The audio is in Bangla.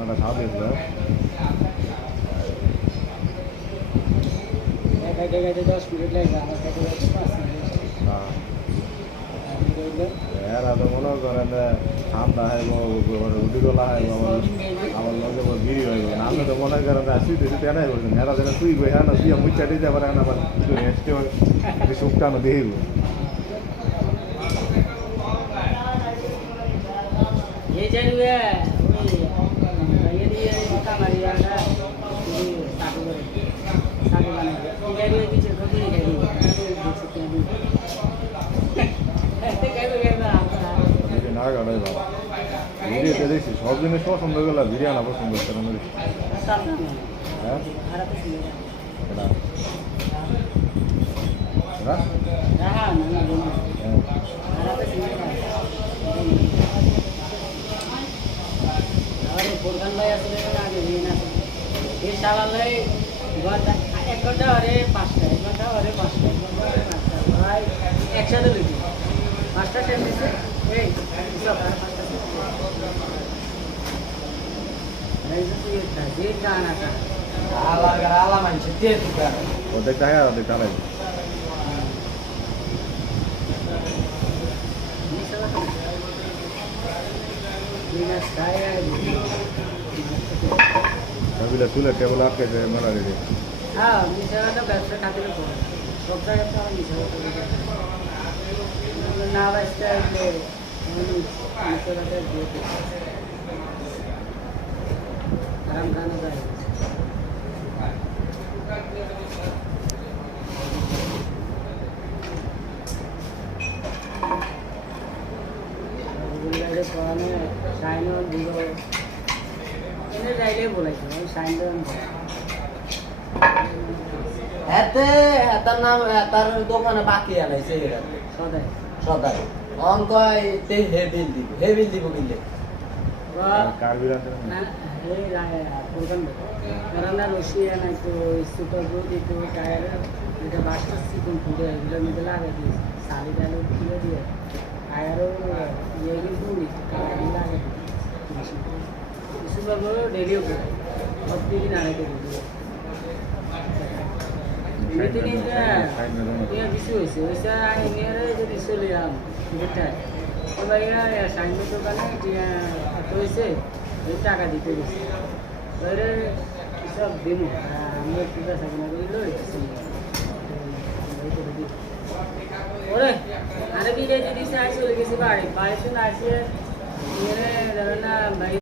রান্নাটা স্বাদ হয়েছিল। এরা তো মনে করেন ঠান্ডা হাইব রুটি গোলা হাইব আমার লগে গিরি হইব না। আমি তো মনে করেন শুইতে শুইতে এনাই করছেন এরা যেন শুই গই হ্যাঁ না শুয়ে মুচা দিতে পারে না আবার হেসতে শুকটানো দেখিব। না গাড়াই ভালো ভিডিওতে দেখছি সব জিনিস পছন্দ করলে বিরিয়ানি পছন্দ করছে না হ্যাঁ একসাথে লুটি পাঁচটা ট্রেন দিচ্ছে এই অর্ধেক টাকা অর্ধেক টাকা রবিলা তুলে টেবিল আটকে মেলা রেডি। হ্যাঁ মিশাটা ব্যবসা খাতির করে সব জায়গায় তো আমার মিশা না ব্যবসা আরাম খানো যায় পড়ানো সাইনও দিল এনে যাইলে বলেছে ওই সাইন এতে এটার নাম এটার দোকানে বাকি আনাইছে সদাই সদাই অঙ্ক তে হেবিল দিব কিনলে রান্না রসি নাই তো সুপার ব্লু দিত টায়ার এটা বাসটা চিকন ফুটে এগুলোর মধ্যে লাগাই দিয়েছে শাড়ি ডালে তুলে দিয়ে টায়ারও ইয়ে কিন্তু টায়ারই লাগাই দিয়েছে সুপার ব্লু ডেলিও করে প্রতিদিন আড়াইতে দিল কিছু হয়েছে ওইটা ইংলিয়ারে যদি চলে যাম যেটাই তো ভাইয়া সাইন্সের দোকানে হয়েছে ওই টাকা দিতে গেছে ওরে সব দিন আমরা ঠিক আছে না ওরে আরে বিদায় দিয়েছে আসে চলে গেছি বাড়িতে না আসে ধরে না ভাই